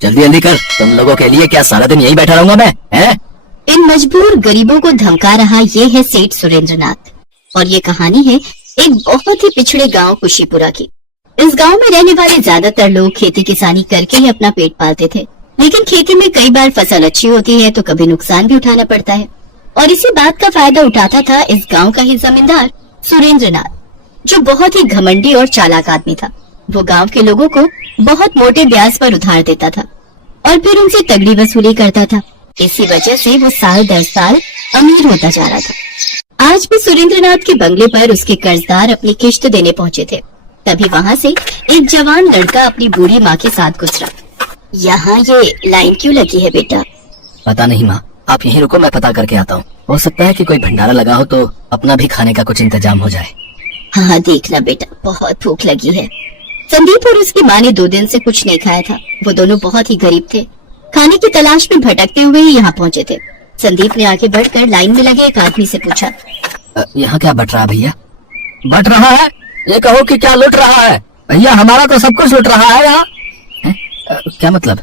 जल्दी जल्दी कर, तुम लोगों के लिए क्या सारा दिन यही बैठा रहूंगा मैं, हैं? इन मजबूर गरीबों को धमका रहा ये है सेठ सुरेंद्रनाथ। और ये कहानी है एक बहुत ही पिछड़े गांव कुशीपुरा की। इस गांव में रहने वाले ज्यादातर लोग खेती किसानी करके ही अपना पेट पालते थे, लेकिन खेती में कई बार फसल अच्छी होती है तो कभी नुकसान भी उठाना पड़ता है। और इसी बात का फायदा उठाता था इस गांव का ही जमींदार सुरेंद्रनाथ, जो बहुत ही घमंडी और चालाक आदमी था। वो गांव के लोगों को बहुत मोटे ब्याज पर उधार देता था और फिर उनसे तगड़ी वसूली करता था। इसी वजह से वो साल दर साल अमीर होता जा रहा था। आज भी सुरेंद्रनाथ के बंगले पर उसके कर्जदार अपनी किश्त देने पहुंचे थे। तभी वहाँ से एक जवान लड़का अपनी बूढ़ी माँ के साथ गुजरा। यहाँ ये लाइन क्यों लगी है बेटा? पता नहीं माँ, आप यहीं रुको, मैं पता करके आता हूँ। हो सकता है कि कोई भंडारा लगा हो तो अपना भी खाने का कुछ इंतजाम हो जाए। हाँ देखना बेटा, बहुत भूख लगी है। संदीप और उसकी माँ ने 2 दिन से कुछ नहीं खाया था। वो दोनों बहुत ही गरीब थे। खाने की तलाश में भटकते हुए ही यहाँ पहुँचे थे। संदीप ने आगे बढ़कर लाइन में लगे एक आदमी से पूछा, यहाँ क्या बट रहा है भैया? बट रहा है? ये कहो कि क्या लुट रहा है? भैया हमारा तो सब कुछ लुट रहा है यहाँ। क्या मतलब?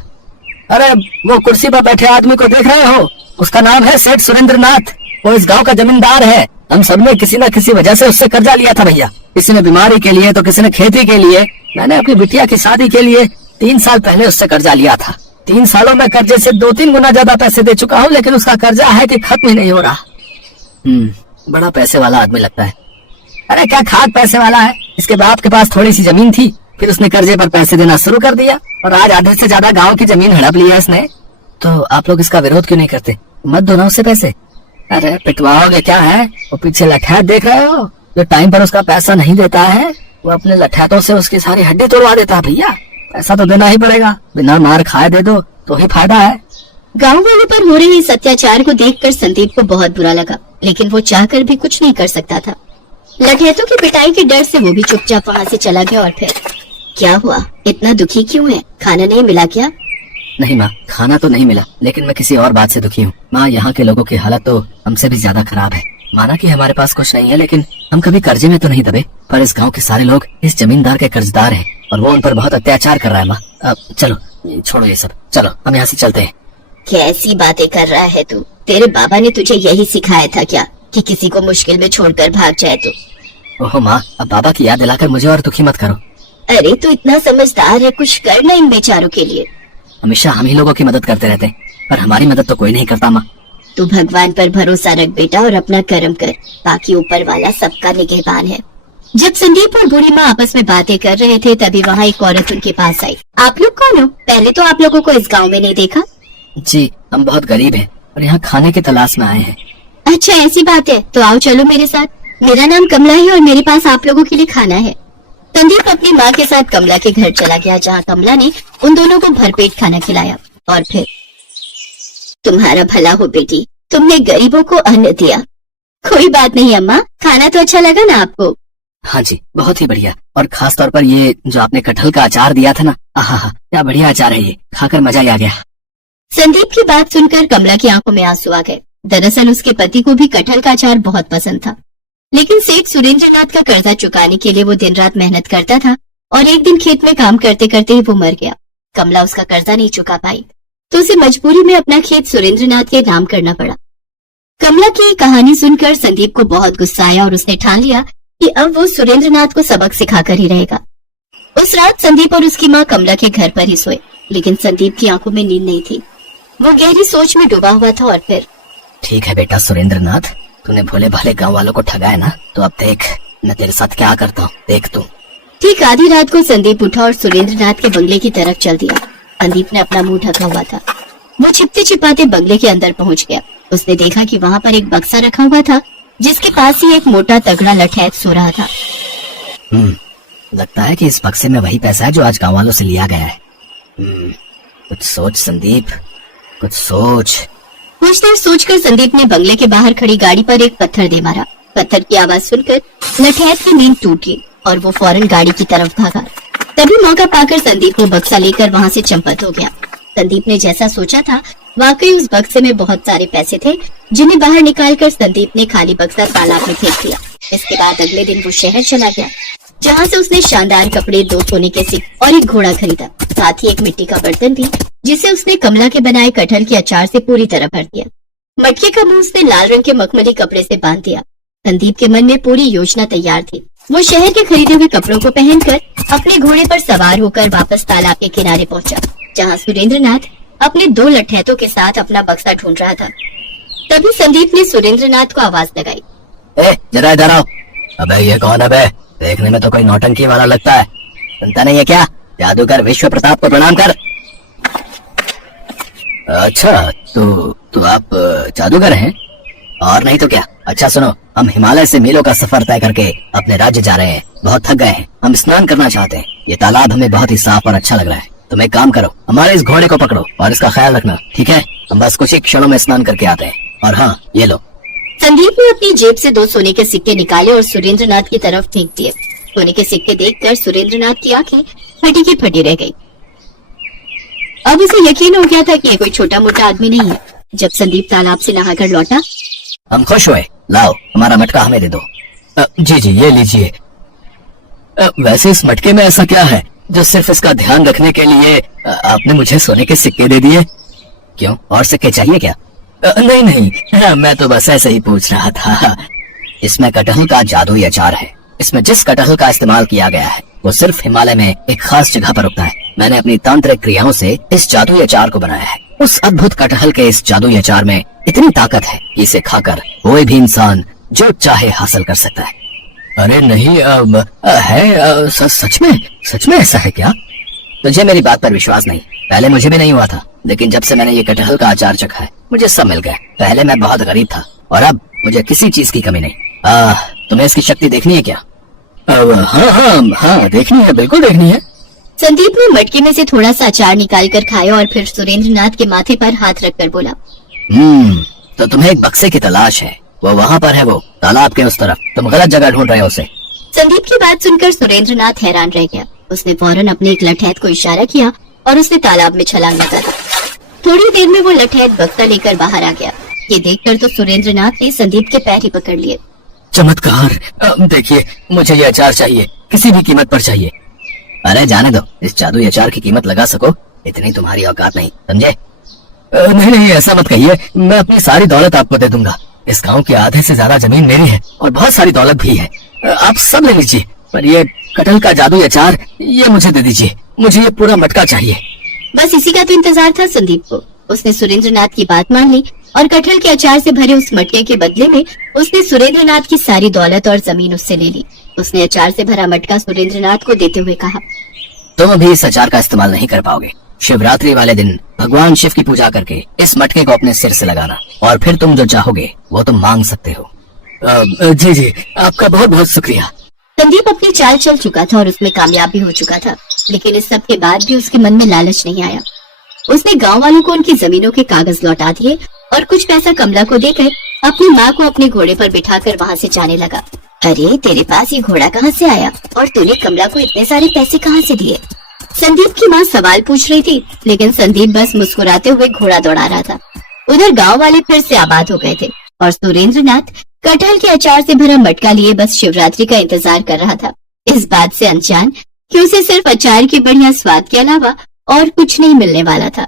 अरे वो कुर्सी पर बैठे आदमी को देख रहे हो? उसका नाम है सेठ सुरेंद्रनाथ। वो इस गांव का जमींदार है। हम सबने किसी न किसी वजह से उससे कर्जा लिया था भैया। किसी ने बीमारी के लिए तो किसी ने खेती के लिए। मैंने अपनी बिटिया की शादी के लिए 3 साल पहले उससे कर्जा लिया था। 3 सालों में कर्जे से 2-3 गुना ज्यादा पैसे दे चुका हूँ, लेकिन उसका कर्जा है कि खत्म ही नहीं हो रहा। बड़ा पैसे वाला आदमी लगता है। अरे क्या खाक पैसे वाला है? इसके बाप के पास थोड़ी सी जमीन थी, फिर उसने कर्जे पर पैसे देना शुरू कर दिया और आज आधे से ज्यादा गांव की जमीन हड़प लिया इसने। तो आप लोग इसका विरोध क्यों नहीं करते? मत दो ना उससे पैसे। अरे पिटवाओगे क्या है? वो पीछे लठैत देख रहे हो? जो टाइम पर उसका पैसा नहीं देता है, वो अपने लठैतों से उसकी सारी हड्डी तोड़वा देता है भैया। पैसा तो देना ही पड़ेगा, बिना मार खाए दे दो तो ही फायदा है। गांव वालों पर हो रहे इस अत्याचार को देखकर संदीप को बहुत बुरा लगा, लेकिन वो चाहकर भी कुछ नहीं कर सकता था। लठैतों की पिटाई के डर से वो भी चुपचाप वहाँ से चला गया। और फिर क्या हुआ? इतना दुखी क्यों है? खाना नहीं मिला क्या? नहीं माँ, खाना तो नहीं मिला, लेकिन मैं किसी और बात से दुखी हूँ। माँ, यहाँ के लोगों की हालत तो हमसे भी ज्यादा खराब है। माना कि हमारे पास कुछ नहीं है, लेकिन हम कभी कर्जे में तो नहीं दबे। पर इस गांव के सारे लोग इस जमींदार के कर्जदार हैं और वो उन पर बहुत अत्याचार कर रहा है। माँ अब चलो, छोड़ो ये सब, चलो हम यहाँ से चलते हैं। कैसी बातें कर रहा है तू? तेरे बाबा ने तुझे यही सिखाया था क्या कि किसी को मुश्किल में छोड़कर भाग जाए तू? ओहो माँ, अब बाबा की याद दिलाकर मुझे और दुखी मत करो। अरे तू इतना समझदार है, कुछ करना इन बेचारों के लिए। हमेशा हम ही लोगों की मदद करते रहते हैं, पर हमारी मदद तो कोई नहीं करता। माँ तू भगवान पर भरोसा रख बेटा और अपना कर्म कर, बाकी ऊपर वाला सबका निगहबान है। जब संदीप और बूढ़ी माँ आपस में बातें कर रहे थे, तभी वहाँ एक औरत उनके पास आई। आप लोग कौन हो? पहले तो आप लोगों को इस गाँव में नहीं देखा। जी, हम बहुत गरीब हैं और यहाँ खाने की तलाश में आए हैं। अच्छा ऐसी बात है, तो आओ चलो मेरे साथ। मेरा नाम कमला है और मेरे पास आप लोगों के लिए खाना है। संदीप अपनी माँ के साथ कमला के घर चला गया, जहाँ कमला ने उन दोनों को भरपेट खाना खिलाया। और फिर, तुम्हारा भला हो बेटी, तुमने गरीबों को अन्न दिया। कोई बात नहीं अम्मा, खाना तो अच्छा लगा ना आपको? हाँ जी, बहुत ही बढ़िया। और खास तौर पर ये जो आपने कटहल का अचार दिया था ना, आहा, क्या बढ़िया अचार है ये, खाकर मजा ही आ गया। संदीप की बात सुनकर कमला की आंखों में आंसू आ गए। दरअसल उसके पति को भी कटहल का अचार बहुत पसंद था, लेकिन सेठ सुरेंद्रनाथ का कर्जा चुकाने के लिए वो दिन रात मेहनत करता था और एक दिन खेत में काम करते करते ही वो मर गया। कमला उसका कर्जा नहीं चुका पाई तो उसे मजबूरी में अपना खेत सुरेंद्रनाथ के नाम करना पड़ा। कमला की कहानी सुनकर संदीप को बहुत गुस्सा आया और उसने ठान लिया कि अब वो सुरेंद्रनाथ को सबक सिखाकर ही रहेगा। उस रात संदीप और उसकी माँ कमला के घर पर ही सोए, लेकिन संदीप की आंखों में नींद नहीं थी। वो गहरी सोच में डूबा हुआ था। और फिर, ठीक है बेटा सुरेंद्रनाथ, तूने भोले भाले गांव वालों को ठगाया ना, तो अब देख मैं तेरे साथ क्या करता हूँ, देख तू। ठीक आधी रात को संदीप उठा और सुरेंद्रनाथ के बंगले की तरफ चल दिया। संदीप ने अपना मुंह ढका हुआ था। वो छिपते छिपाते बंगले के अंदर पहुंच गया। उसने देखा कि वहाँ पर एक बक्सा रखा हुआ था, जिसके पास ही एक मोटा तगड़ा लठैत सो रहा था। लगता है कि इस बक्से में वही पैसा है जो आज गांव वालों से लिया गया है। कुछ सोच संदीप, कुछ सोच। कुछ देर सोचकर संदीप ने बंगले के बाहर खड़ी गाड़ी पर एक पत्थर दे मारा। पत्थर की आवाज सुनकर लठैत की नींद टूट गई और वो फौरन गाड़ी की तरफ भागा। तभी मौका पाकर संदीप वो बक्सा लेकर वहाँ से चंपत हो गया। संदीप ने जैसा सोचा था, वाकई उस बक्से में बहुत सारे पैसे थे, जिन्हें बाहर निकालकर संदीप ने खाली बक्सा तालाब में फेंक दिया। इसके बाद अगले दिन वो शहर चला गया, जहाँ से उसने शानदार कपड़े, 2 सोने के सिक्के और एक घोड़ा खरीदा, साथ ही एक मिट्टी का बर्तन भी, जिसे उसने कमला के बनाए कटहल के अचार से पूरी तरह भर दिया। मटके का मुंह उसने लाल रंग के मखमली कपड़े से बांध दिया। संदीप के मन में पूरी योजना तैयार थी। वो शहर के खरीदे हुए कपड़ों को पहनकर अपने घोड़े पर सवार होकर वापस तालाब के किनारे पहुंचा, जहां सुरेंद्रनाथ अपने 2 लठैतों के साथ अपना बक्सा ढूंढ रहा था। तभी संदीप ने सुरेंद्रनाथ को आवाज लगाई। जरा इधर आओ। अबे ये कौन है बे? देखने में तो कोई नौटंकी वाला लगता है। सुनता नहीं है क्या? जादूगर विश्व प्रताप को प्रणाम कर। अच्छा, तो आप जादूगर हैं? और नहीं तो क्या। अच्छा सुनो, हम हिमालय से मीलों का सफर तय करके अपने राज्य जा रहे हैं। बहुत थक गए हैं, हम स्नान करना चाहते हैं। ये तालाब हमें बहुत ही साफ और अच्छा लग रहा है। तुम एक काम करो, हमारे इस घोड़े को पकड़ो और इसका ख्याल रखना, ठीक है? हम बस कुछ ही क्षणों में स्नान करके आते हैं। और हाँ, ये लो। संदीप ने अपनी जेब से 2 सोने के सिक्के निकाले और सुरेंद्रनाथ की तरफ फेंक दिए। सोने के सिक्के देखकर सुरेंद्रनाथ की आंखें फटी की फटी रह गई। अब उसे यकीन हो गया था कि ये कोई छोटा मोटा आदमी नहीं है। जब संदीप तालाब से नहाकर लौटा, हम खुश हुए। लाओ, हमारा मटका हमें दे दो। जी ये लीजिए। वैसे इस मटके में ऐसा क्या है जो सिर्फ इसका ध्यान रखने के लिए आपने मुझे सोने के सिक्के दे दिए? क्यों, और सिक्के चाहिए क्या? नहीं, हाँ, मैं तो बस ऐसे ही पूछ रहा था। इसमें कटहल का जादुई अचार है। इसमें जिस कटहल का इस्तेमाल किया गया है वो सिर्फ हिमालय में एक खास जगह पर उगता है। मैंने अपनी तांत्रिक क्रियाओं से इस जादुई अचार को बनाया है। उस अद्भुत कटहल के इस जादुई अचार में इतनी ताकत है कि इसे खाकर कोई भी इंसान जो चाहे हासिल कर सकता है। अरे नहीं, सच में ऐसा है क्या? तुझे मेरी बात पर विश्वास नहीं? पहले मुझे भी नहीं हुआ था, लेकिन जब से मैंने ये कटहल का अचार चखा है मुझे सब मिल गया। पहले मैं बहुत गरीब था और अब मुझे किसी चीज की कमी नहीं। तुम्हें इसकी शक्ति देखनी है क्या? हाँ, देखनी है, बिल्कुल देखनी है। संदीप ने मटके में से थोड़ा सा अचार निकाल कर खाया और फिर सुरेंद्रनाथ के माथे पर हाथ रखकर बोला, तो तुम्हें एक बक्से की तलाश है। वो वहाँ पर है, वो तालाब के उस तरफ। तुम गलत जगह ढूंढ रहे हो उसे। संदीप की बात सुनकर सुरेंद्रनाथ हैरान रह गया। उसने फौरन अपने एक लठैत को इशारा किया और उसने तालाब में छलांग लगा दी। थोड़ी देर में वो लठैत बक्सा लेकर बाहर आ गया। ये देखकर तो सुरेंद्रनाथ ने संदीप के पैर ही पकड़ लिए। चमत्कार! देखिए, मुझे ये अचार चाहिए, किसी भी कीमत पर चाहिए। अरे जाने दो, इस जादुई अचार की कीमत लगा सको इतनी तुम्हारी औकात नहीं, समझे? नहीं, ऐसा मत कहिए। मैं अपनी सारी दौलत आपको दे दूंगा। इस गांव के आधे से ज्यादा जमीन मेरी है और बहुत सारी दौलत भी है। आप सब ले लीजिए, पर ये कटहल का जादुई अचार ये मुझे दे दीजिए। मुझे ये पूरा मटका चाहिए। बस इसी का तो इंतजार था संदीप को। उसने सुरेंद्रनाथ की बात मान ली और कटहल के अचार से भरे उस मटके के बदले में उसने सुरेंद्रनाथ की सारी दौलत और जमीन उससे ले ली। उसने अचार से भरा मटका सुरेंद्रनाथ को देते हुए कहा, तुम अभी इस अचार का इस्तेमाल नहीं कर पाओगे। शिवरात्रि वाले दिन भगवान शिव की पूजा करके इस मटके को अपने सिर से लगाना और फिर तुम जो चाहोगे वो तुम मांग सकते हो। जी, आपका बहुत बहुत शुक्रिया। संदीप अपनी चाल चल चुका था और उसमें कामयाब भी हो चुका था, लेकिन इस सब के बाद भी उसके मन में लालच नहीं आया। उसने गांव वालों को उनकी जमीनों के कागज लौटा दिए और कुछ पैसा कमला को देकर अपनी माँ को अपने घोड़े पर बिठाकर वहाँ से जाने लगा। अरे तेरे पास ये घोड़ा कहाँ से आया और तूने कमला को इतने सारे पैसे कहाँ से दिए? संदीप की माँ सवाल पूछ रही थी, लेकिन संदीप बस मुस्कुराते हुए घोड़ा दौड़ा रहा था। उधर गांव वाले फिर से आबाद हो गए थे और सुरेंद्रनाथ कटहल के अचार से भरा मटका लिए बस शिवरात्रि का इंतजार कर रहा था, इस बात से अनजान कि उसे सिर्फ अचार के बढ़िया स्वाद के अलावा और कुछ नहीं मिलने वाला था।